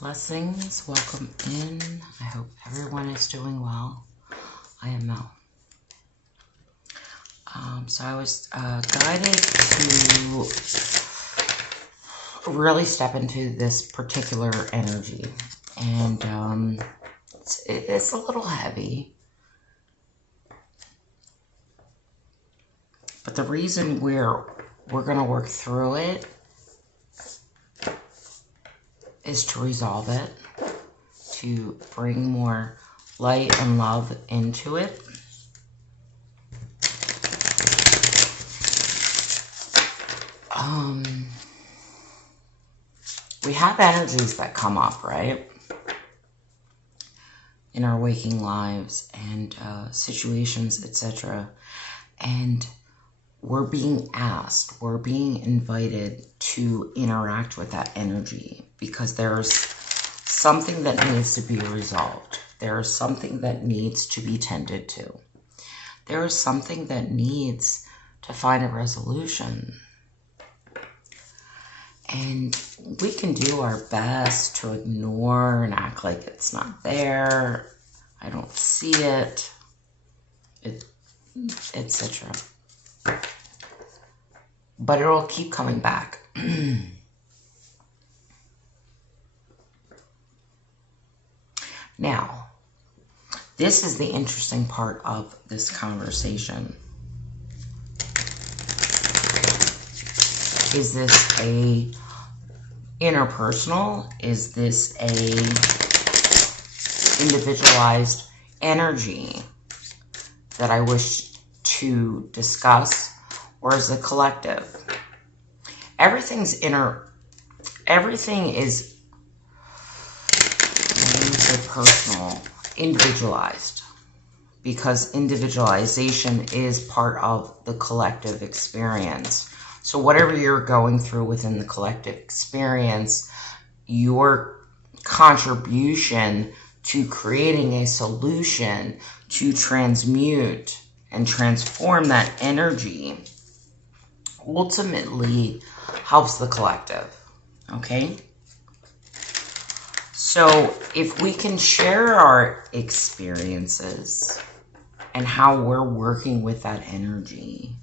Blessings, welcome in. I hope everyone is doing well. I am Mel. So I was guided to really step into this particular energy, and it's a little heavy. But the reason we're going to work through it is to resolve it, to bring more light and love into it. We have energies that come up, right? In our waking lives and situations, etc. And we're being asked, we're being invited to interact with that energy because there's something that needs to be resolved. There is something that needs to be tended to. There is something that needs to find a resolution. And we can do our best to ignore and act like it's not there. I don't see it, etc. But it'll keep coming back. Now, this is the interesting part of this conversation. Is this a interpersonal? Is this a individualized energy that I wish to discuss? Or is it collective? Everything is, let me say personal, individualized. Because individualization is part of the collective experience. So whatever you're going through within the collective experience, your contribution to creating a solution to transmute and transform that energy ultimately helps the collective, okay? So if we can share our experiences and how we're working with that energy,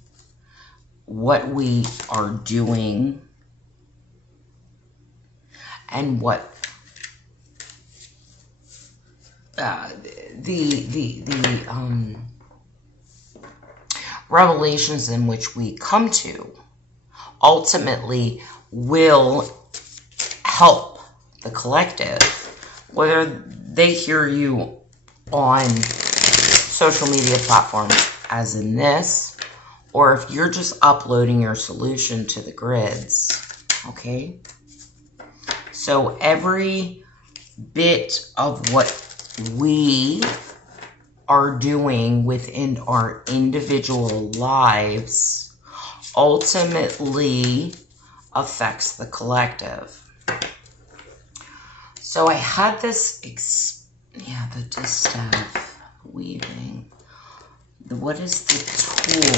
what we are doing, and what the revelations in which we come to ultimately will help the collective, whether they hear you on social media platforms as in this, or if you're just uploading your solution to the grids, okay? So every bit of what we are doing within our individual lives ultimately affects the collective. So I had this, the distaff weaving. What is the tool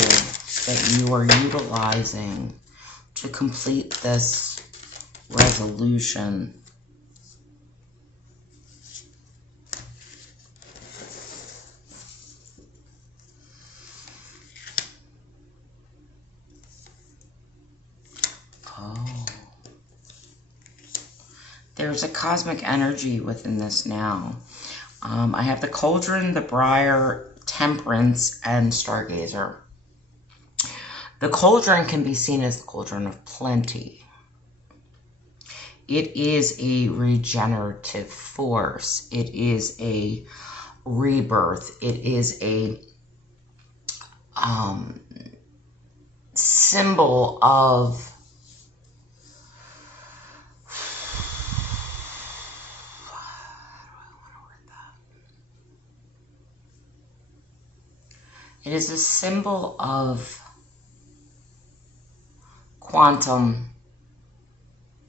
that you are utilizing to complete this resolution? There's a cosmic energy within this now. I have the Cauldron, the Briar, Temperance, and Stargazer. The Cauldron can be seen as the Cauldron of Plenty. It is a regenerative force. It is a rebirth. It is a symbol of it is a symbol of quantum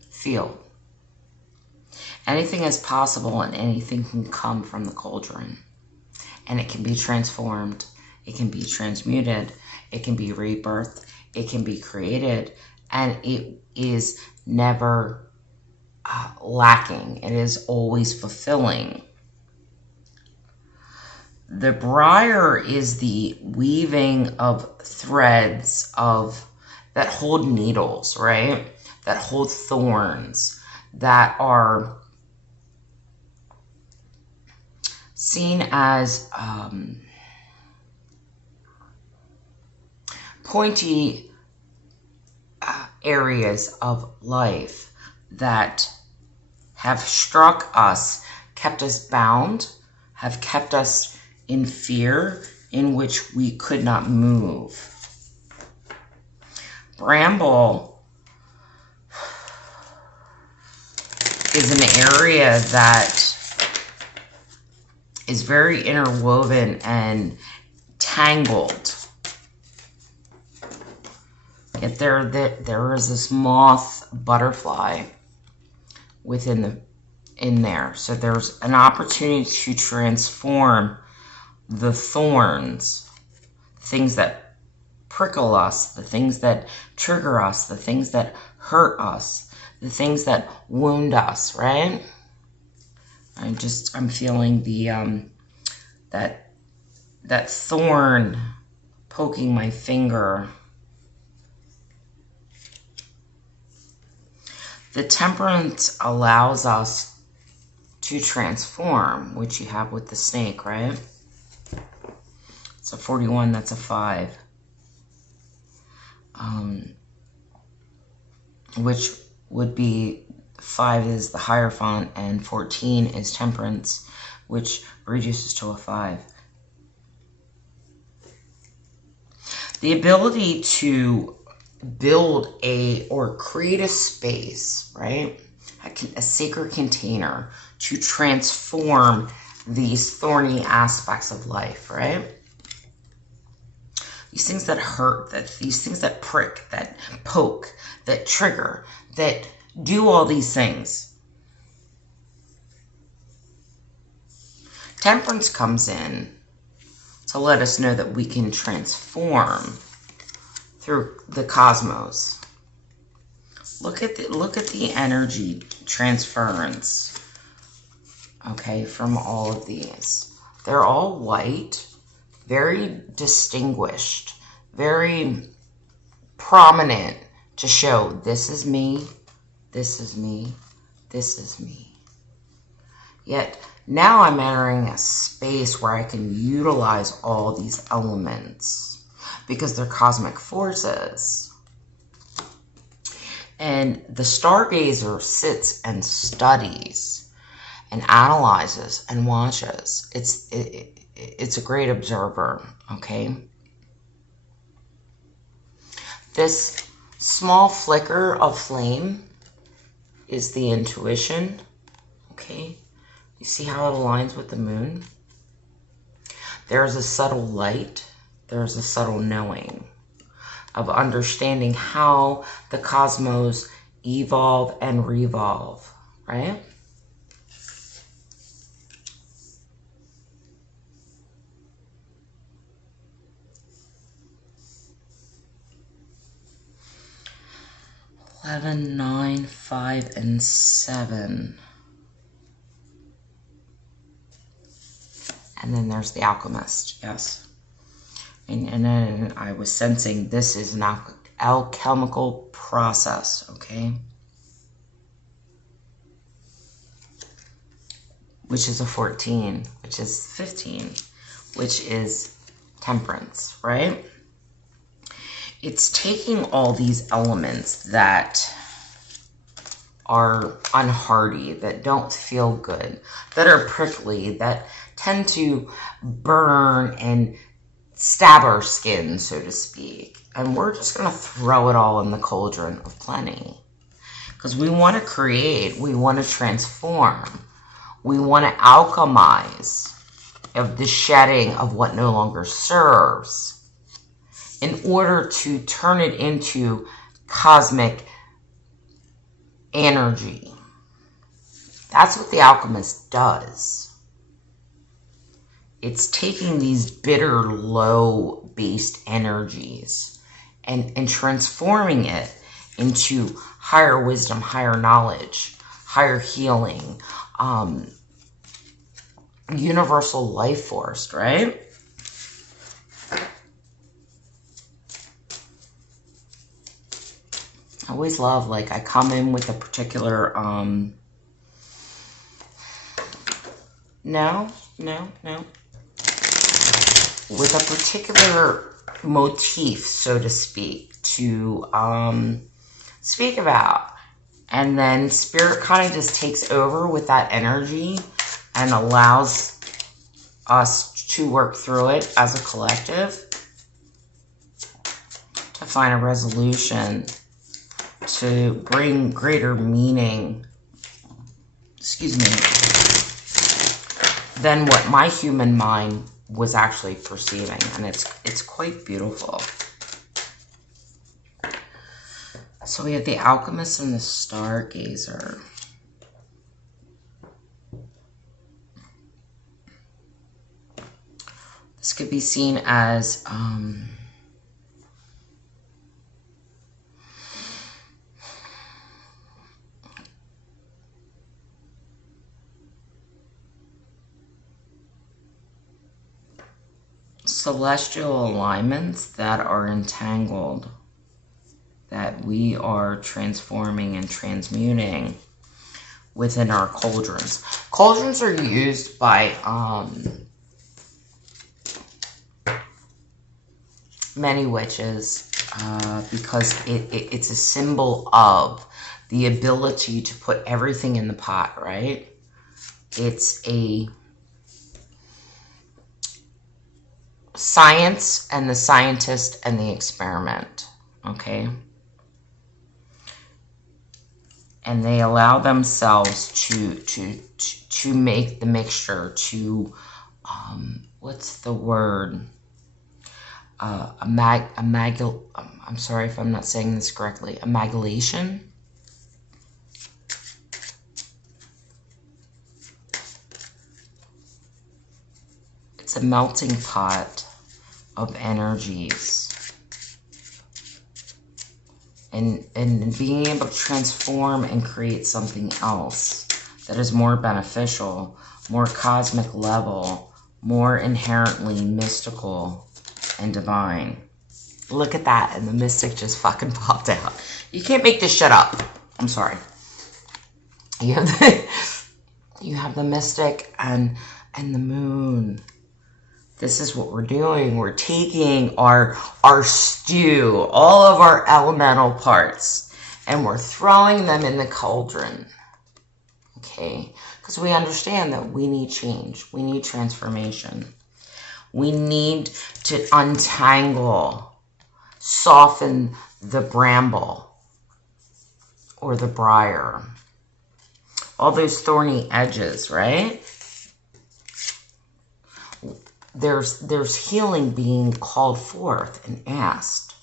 field. Anything is possible and anything can come from the cauldron. And it can be transformed. It can be transmuted. It can be rebirthed. It can be created. And it is never lacking. It is always fulfilling. The briar is the weaving of threads that hold needles, right? That hold thorns, that are seen as pointy areas of life that have struck us, kept us bound, have kept us in fear in which we could not move. Bramble is an area that is very interwoven and tangled. Yet there is this moth butterfly in there. So there's an opportunity to transform the thorns, things that prickle us, the things that trigger us, the things that hurt us, the things that wound us, right? I'm feeling the that thorn poking my finger. The temperance allows us to transform, which you have with the snake, right? It's a 41, that's a 5. Which would be 5 is the Hierophant and 14 is temperance, which reduces to a 5. The ability to build or create a space, right? A sacred container to transform these thorny aspects of life, right? These things that hurt, these things that prick, that poke, that trigger, that do all these things. Temperance comes in to let us know that we can transform through the cosmos. Look at the energy transference, okay, from all of these. They're all white, very distinguished, very prominent to show this is me, this is me, this is me. Yet now I'm entering a space where I can utilize all these elements because they're cosmic forces. And the stargazer sits and studies and analyzes and watches. It's a great observer, okay? This small flicker of flame is the intuition, okay? You see how it aligns with the moon? There's a subtle light. There's a subtle knowing of understanding how the cosmos evolve and revolve, right? Eleven, 9, 5, and 7. And then there's the alchemist, yes. And then I was sensing this is an alchemical process, okay? Which is a 14, which is 15, which is temperance, right? It's taking all these elements that are unhearty, that don't feel good, that are prickly, that tend to burn and stab our skin, so to speak. And we're just going to throw it all in the cauldron of plenty. Because we want to create, we want to transform, we want to alchemize of the shedding of what no longer serves in order to turn it into cosmic energy. That's what the alchemist does. It's taking these bitter, low-based energies and transforming it into higher wisdom, higher knowledge, higher healing, universal life force, right? I always love, like, I come in with a particular, no, with a particular motif, so to speak, to speak about. And then Spirit kind of just takes over with that energy and allows us to work through it as a collective to find a resolution, to bring greater meaning, excuse me, than what my human mind was actually perceiving. And it's quite beautiful. So we have the Alchemist and the Stargazer. This could be seen as celestial alignments that are entangled, that we are transforming and transmuting within our cauldrons. Cauldrons are used by many witches because it's a symbol of the ability to put everything in the pot, right? It's a science and the scientist and the experiment, okay? And they allow themselves to make the mixture, to what's the word? I'm sorry if I'm not saying this correctly. Amalgamation. It's a melting pot of energies. And being able to transform and create something else that is more beneficial, more cosmic level, more inherently mystical and divine. Look at that, and the mystic just fucking popped out. You can't make this shit up. I'm sorry. You have the mystic and the moon. This is what we're doing. We're taking our stew, all of our elemental parts, and we're throwing them in the cauldron. Okay? Because we understand that we need change. We need transformation. We need to untangle, soften the bramble or the briar. All those thorny edges, right? There's healing being called forth and asked.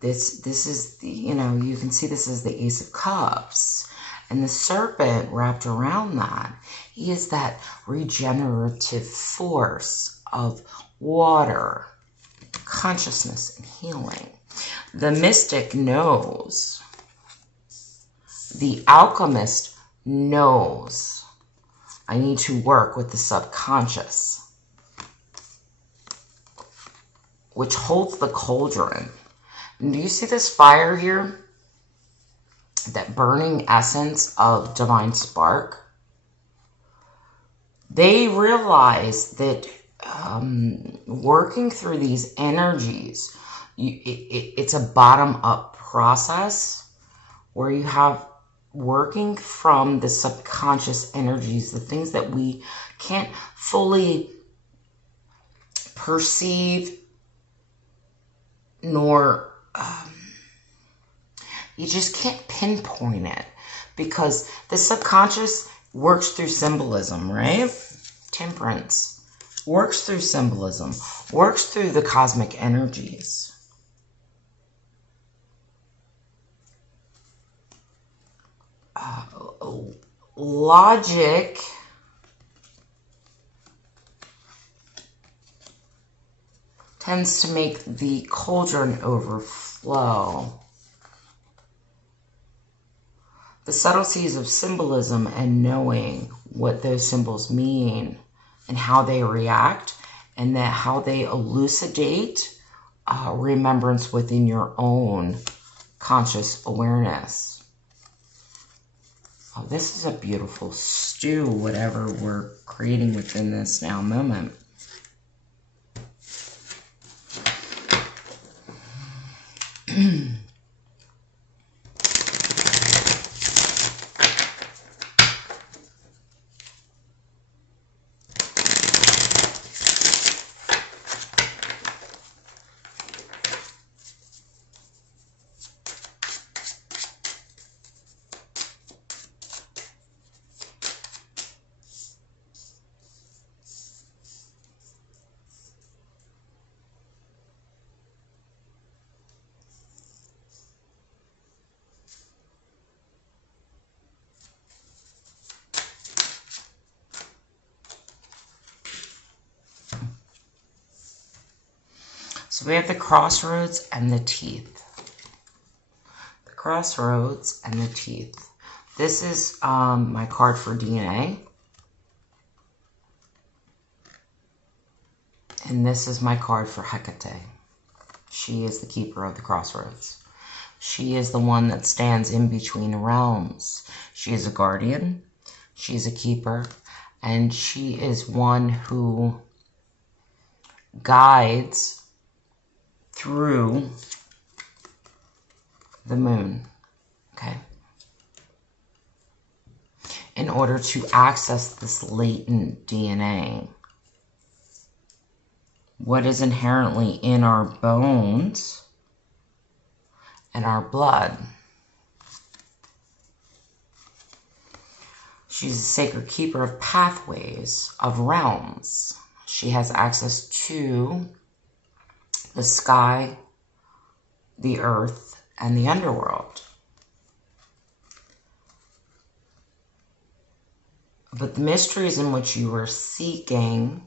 This is the, you can see this is the Ace of Cups. And the serpent wrapped around that, he is that regenerative force of water, consciousness, and healing. The mystic knows. The alchemist knows. I need to work with the subconscious, which holds the cauldron. And do you see this fire here? That burning essence of divine spark. They realize that working through these energies, it's a bottom-up process where you have working from the subconscious energies, the things that we can't fully perceive nor you just can't pinpoint it, because the subconscious works through symbolism, right? Temperance works through symbolism, works through the cosmic energies. Logic tends to make the cauldron overflow. the subtleties of symbolism and knowing what those symbols mean and how they react, and that how they elucidate remembrance within your own conscious awareness. Oh, this is a beautiful stew, whatever we're creating within this now moment. So we have the crossroads and the teeth. The crossroads and the teeth. This is my card for DNA. And this is my card for Hecate. She is the keeper of the crossroads. She is the one that stands in between realms. She is a guardian. She is a keeper. And she is one who guides through the moon, okay, in order to access this latent DNA. What is inherently in our bones and our blood. She's a sacred keeper of pathways, of realms. She has access to the sky, the earth, and the underworld. But the mysteries in which you are seeking,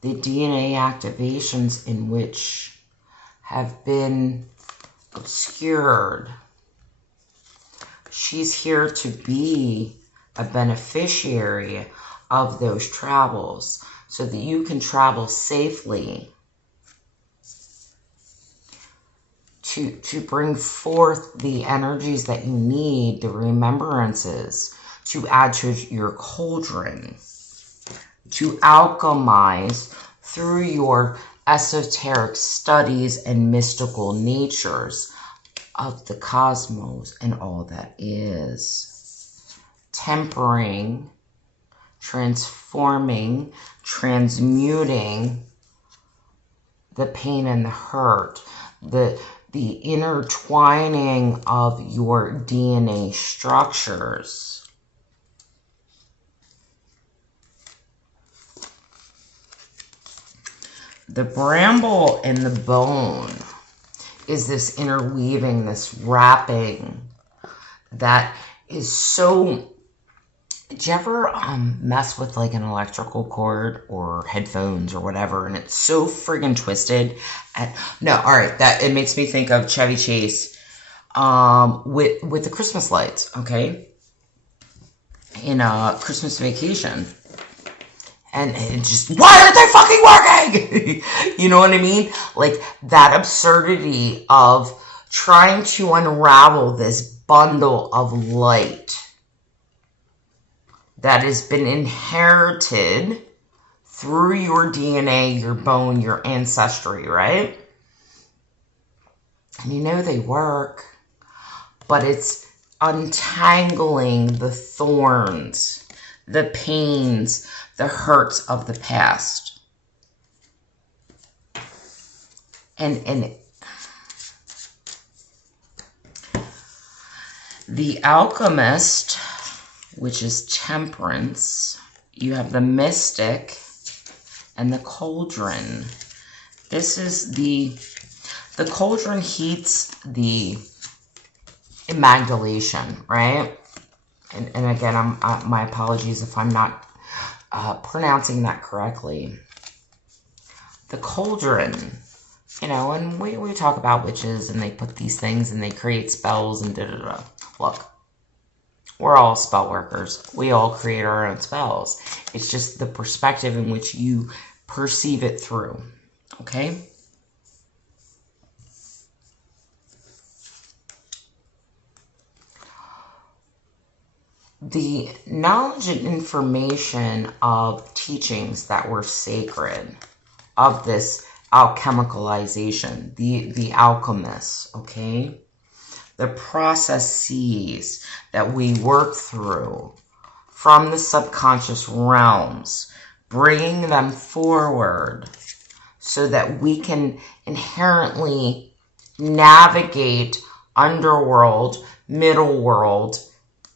the DNA activations in which have been obscured, she's here to be a beneficiary of those travels, so that you can travel safely to bring forth the energies that you need, the remembrances, to add to your cauldron, to alchemize through your esoteric studies and mystical natures of the cosmos and all that is. Tempering, transforming, transmuting the pain and the hurt, the intertwining of your DNA structures. The bramble and the bone is this interweaving, this wrapping that is so... Did you ever mess with like an electrical cord or headphones or whatever, and it's so friggin' twisted? No, all right, that it makes me think of Chevy Chase with the Christmas lights, okay, in Christmas Vacation, and it just, why aren't they fucking working? You know what I mean? Like that absurdity of trying to unravel this bundle of light that has been inherited through your DNA, your bone, your ancestry, right? And you know they work, but it's untangling the thorns, the pains, the hurts of the past. And the alchemist, which is temperance, you have the mystic and the cauldron. This is the cauldron heats the imagination, right? And again, my apologies if I'm not pronouncing that correctly. The cauldron, you know, and we talk about witches and they put these things and they create spells and da-da-da. Look, we're all spell workers. We all create our own spells. It's just the perspective in which you perceive it through. Okay? The knowledge and information of teachings that were sacred, of this alchemicalization, the alchemists, okay? The processes that we work through from the subconscious realms, bringing them forward so that we can inherently navigate underworld, middle world,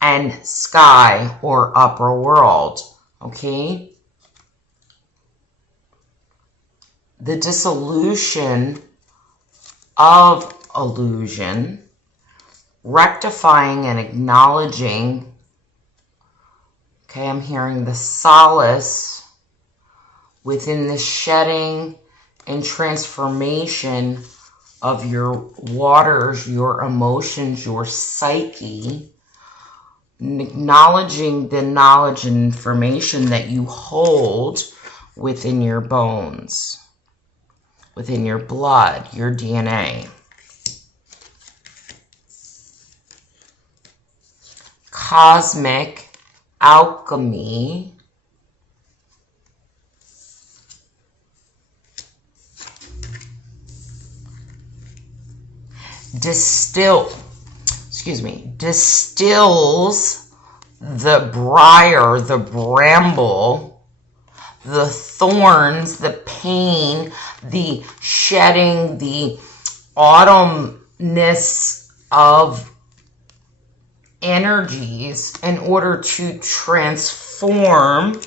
and sky or upper world, okay? The dissolution of illusion, rectifying and acknowledging, okay, I'm hearing the solace within the shedding and transformation of your waters, your emotions, your psyche, acknowledging the knowledge and information that you hold within your bones, within your blood, your DNA. Cosmic alchemy distills the briar, the bramble, the thorns, the pain, the shedding, the autumnness of energies in order to transform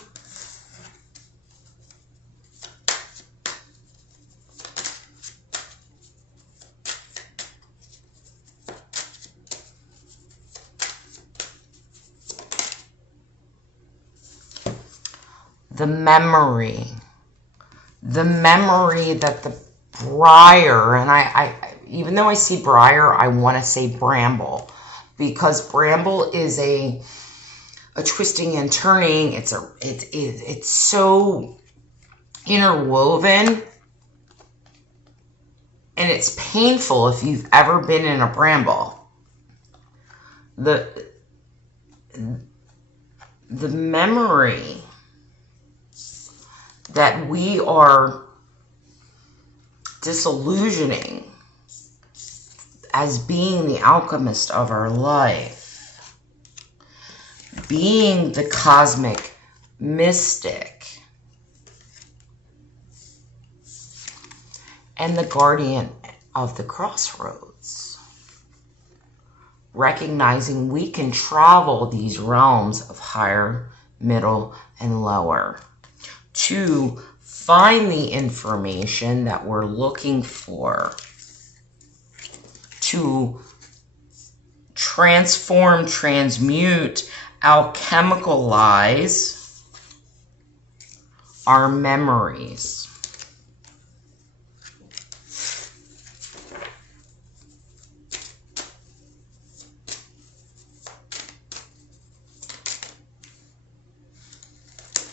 the memory that the briar, and I even though I see briar, I want to say bramble, because bramble is a twisting and turning. It's so interwoven, and it's painful if you've ever been in a bramble. The memory that we are disillusioning as being the alchemist of our life, being the cosmic mystic, and the guardian of the crossroads, recognizing we can travel these realms of higher, middle, and lower to find the information that we're looking for, to transform, transmute, alchemicalize our memories.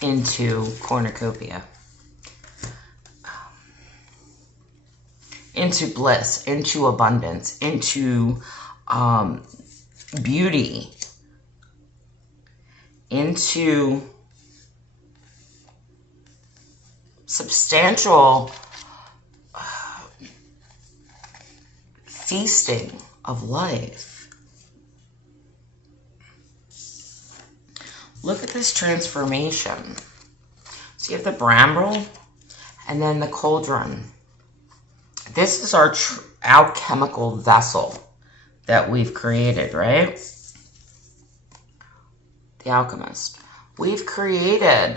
Into cornucopia, into bliss, into abundance, into beauty, into substantial feasting of life. Look at this transformation. So you have the bramble and then the cauldron. This is our alchemical vessel that we've created, right? The alchemist. We've created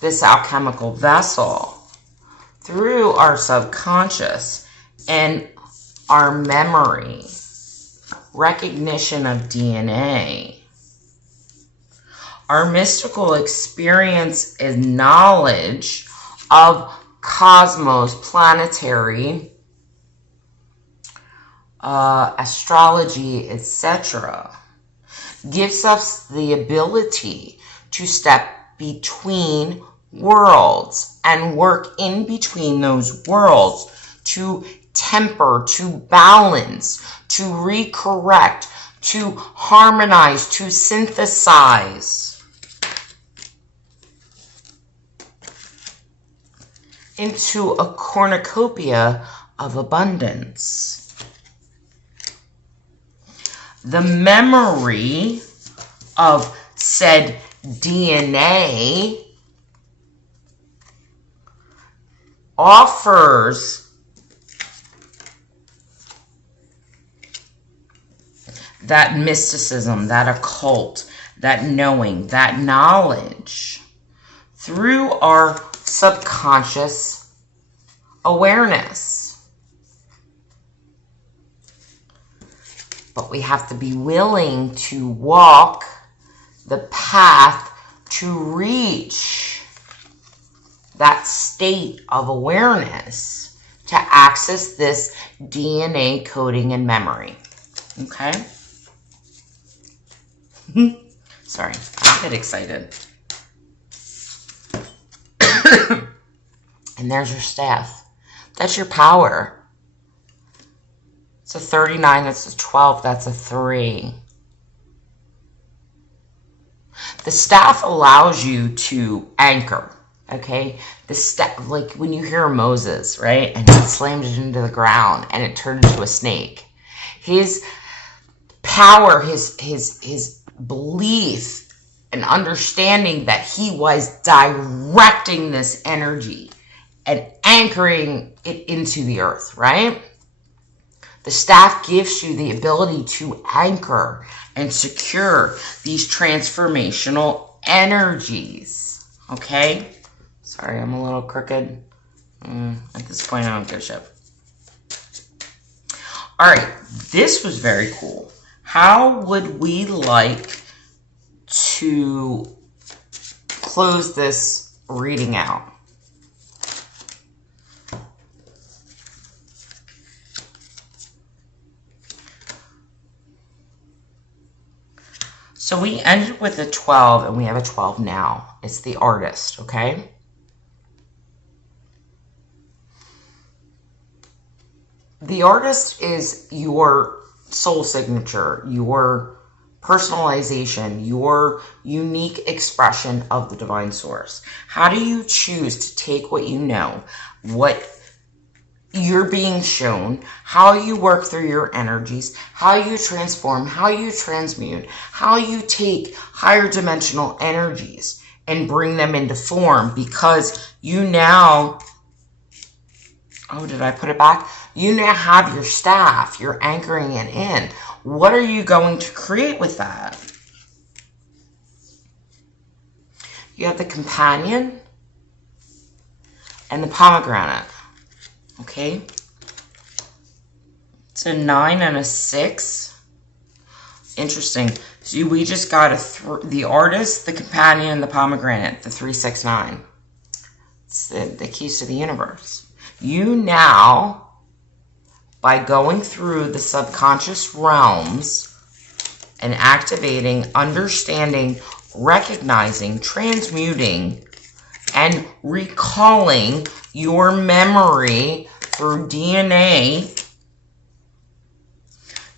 this alchemical vessel through our subconscious and our memory, recognition of DNA, our mystical experience and knowledge of cosmos, planetary astrology, etc., gives us the ability to step between worlds and work in between those worlds to temper, to balance, to recorrect, to harmonize, to synthesize into a cornucopia of abundance. The memory of said DNA offers that mysticism, that occult, that knowing, that knowledge through our subconscious awareness. But we have to be willing to walk the path to reach that state of awareness to access this DNA coding and memory. Okay? Sorry, I get excited. And there's your staff. That's your power. It's a 39, that's a 12, that's a 3. The staff allows you to anchor, okay? The staff, like when you hear Moses, right? And he slammed it into the ground and it turned into a snake. His power, his belief and understanding that he was directing this energy and anchoring it into the earth, right? The staff gives you the ability to anchor and secure these transformational energies, okay? Sorry, I'm a little crooked. At this point, I don't give a shit. All right, this was very cool. How would we like to close this reading out? So we ended with a 12, and we have a 12 now. It's the artist, okay? The artist is your soul signature, your personalization, your unique expression of the divine source. How do you choose to take what you know, what you're being shown, how you work through your energies, how you transform, how you transmute, how you take higher dimensional energies and bring them into form, because you now, oh, did I put it back? You now have your staff, you're anchoring it in. What are you going to create with that? You have the companion and the pomegranate. Okay, it's a 9 and a 6. Interesting. So we just got the artist, the companion, and the pomegranate, the 3, 6, 9. It's the keys to the universe. You now, by going through the subconscious realms and activating, understanding, recognizing, transmuting, and recalling your memory through DNA,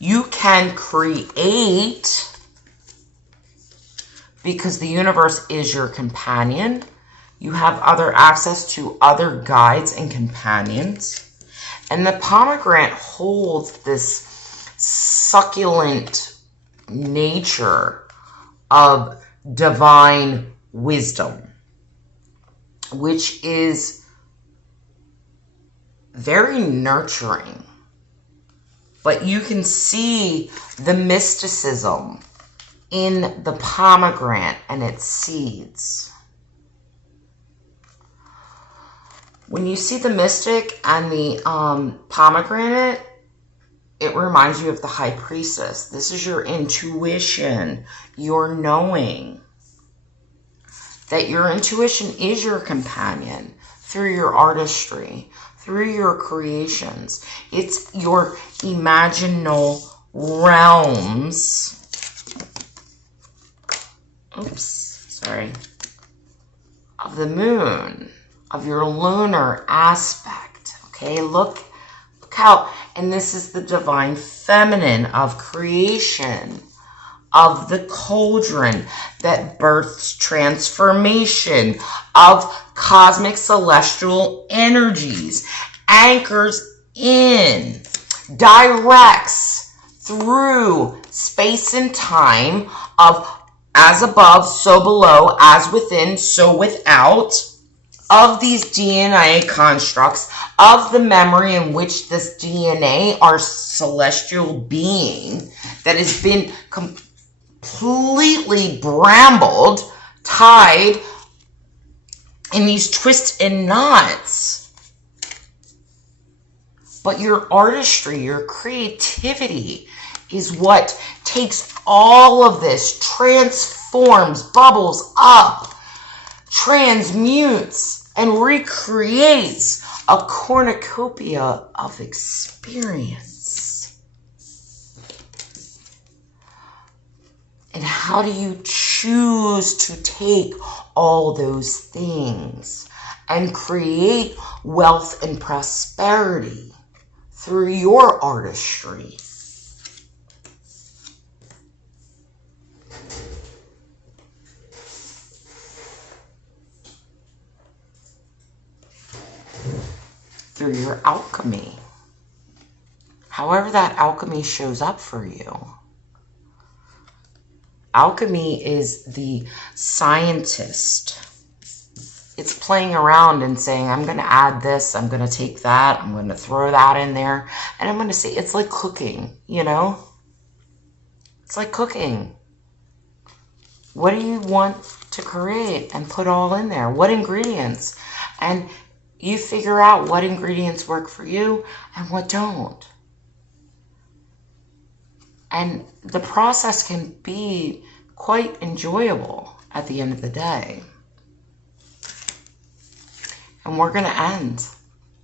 you can create, because the universe is your companion. You have other access to other guides and companions. And the pomegranate holds this succulent nature of divine wisdom, which is very nurturing. But you can see the mysticism in the pomegranate and its seeds. When you see the mystic and the pomegranate, it reminds you of the high priestess. This is your intuition, your knowing. That your intuition is your companion through your artistry, through your creations. It's your imaginal realms. Oops, sorry. Of the moon, of your lunar aspect. Okay, look how, and this is the divine feminine of creation, of the cauldron that births transformation, of cosmic celestial energies, anchors in, directs through space and time of as above, so below, as within, so without, of these DNA constructs, of the memory in which this DNA, our celestial being, that has been completely brambled, tied in these twists and knots. But your artistry, your creativity is what takes all of this, transforms, bubbles up, transmutes, and recreates a cornucopia of experience. And how do you choose to take all those things and create wealth and prosperity through your artistry? Through your alchemy. However that alchemy shows up for you. Alchemy is the scientist. It's playing around and saying, I'm going to add this, I'm going to take that, I'm going to throw that in there, and I'm going to say, it's like cooking, you know? It's like cooking. What do you want to create and put all in there? What ingredients? And you figure out what ingredients work for you and what don't. And the process can be quite enjoyable at the end of the day. And we're going to end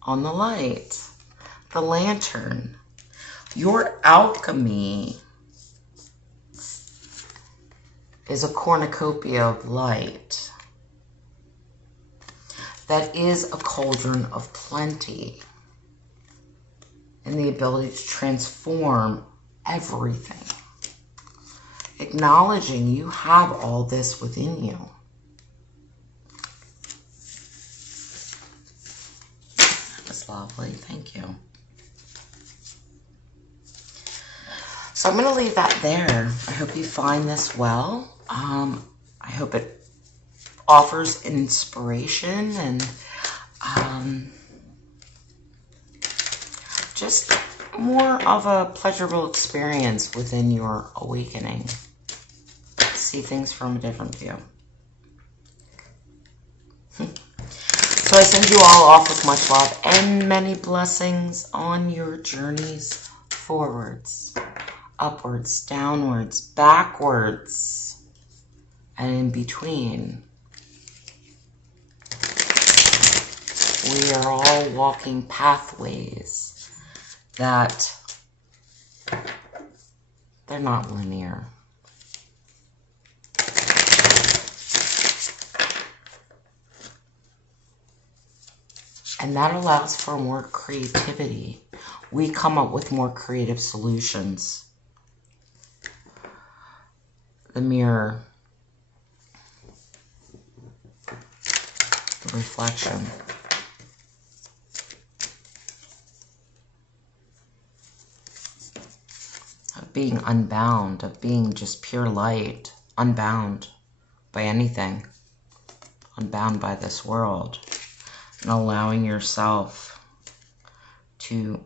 on the light, the lantern. Your alchemy is a cornucopia of light that is a cauldron of plenty and the ability to transform everything. Acknowledging you have all this within you. That's lovely. Thank you. So I'm going to leave that there. I hope you find this well. I hope it offers inspiration and just more of a pleasurable experience within your awakening. See things from a different view. So I send you all off with much love and many blessings on your journeys forwards, upwards, downwards, backwards, and in between. We are all walking pathways that they're not linear. And that allows for more creativity. We come up with more creative solutions. The mirror, the reflection. Of being unbound, of being just pure light, unbound by anything, unbound by this world, and allowing yourself to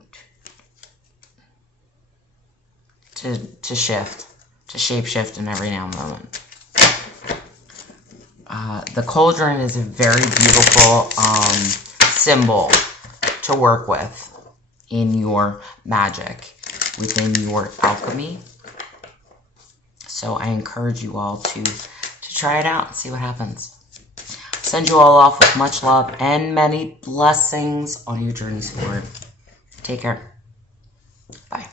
shift, to shape shift in every now and moment. The cauldron is a very beautiful symbol to work with in your magic, within your alchemy. So I encourage you all to try it out and see what happens. Send you all off with much love and many blessings on your journeys forward. Take care. Bye.